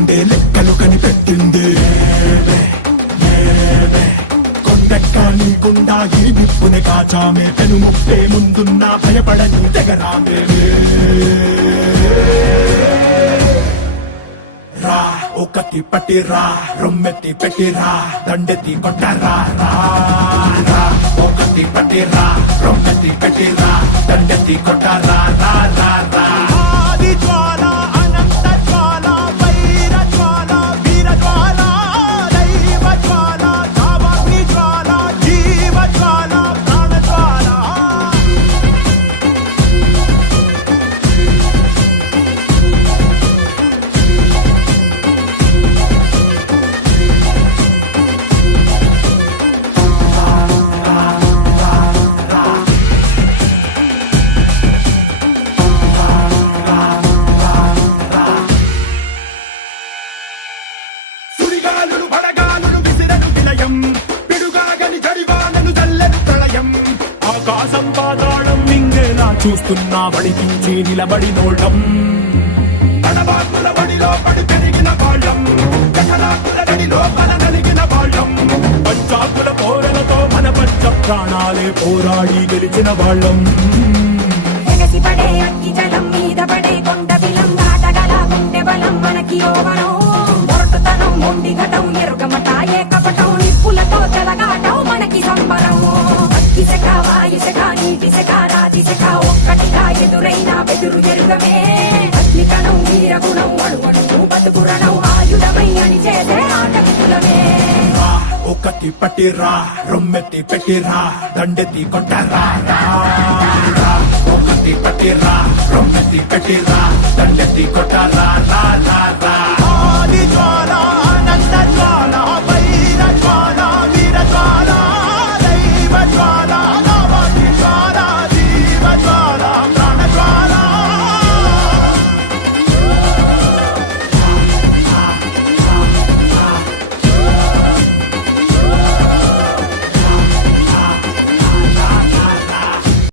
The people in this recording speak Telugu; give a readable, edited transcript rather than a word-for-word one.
గుండె లెక్కలు కనిపెట్టింది. కొండెక్కాని గుండాగి నిప్పుని కాచామే, పెను ముప్పే ముందున్నా భయపడని తెగరామే. రా ఒకటి పట్టిరా, రొమ్మెత్తి పెట్టిరా, దండెత్తి కొట్టరా. రా ఒకటి పట్టిరా, రొమ్మెత్తి పెట్టిరా, దండెత్తి కొట్టరా. రా రా రా ఆది జ్వాల అనంత జ్వాల వైర జ్వాల వీర జ్వాల దైవ జ్వాల కామాగ్ని జ్వాల జీవ జ్వాల ప్రాణ జ్వాల. సుడిగాలులు పడగాలులు విసిరను విలయం, పిడుగాగని జడివానను చల్లెను ప్రళయం. ఆకాశం పాతాళం మింగేలా చూస్తున్నా వడికించి నిలబడినోళ్ళం. తడబాకుల బడిలో పడి పెరిగిన వాళ్ళం, కఠలాకుల నడిలో మన నలిగిన వాళ్ళం. పంచాకుల పోరలతో మన పంచ ప్రాణాలే పోరాడి గెలిచిన వాళ్ళం. ఎగసిపడే అగ్గి జలం మీద పడే కొండ బిలం దాటగల గుండె బలం మనకి యోవనం. మొరటుతనం మొండి ఘటం ఎరుగమట ఏకపటం నిప్పులతో చెలగాటం మనకి సంబరం. అగ్గి శక వాయు శక నీటి శక రాతి శక ఒక్కటిగా ఎదురైనా బెదురు ఎరుగమే. అగ్నికణం వీరగుణం అణువణువు బతుకురణం ఆయుధమై అని చేసే ఆటకులమే. ఒకటి పట్టిరా, రొమ్మెత్తి పెట్టిరా, దండెత్తి కొట్టరా. ఒకటి పట్టిరా, రొమ్మెత్తి పెట్టిరా, దండెత్తి కొట్టరా.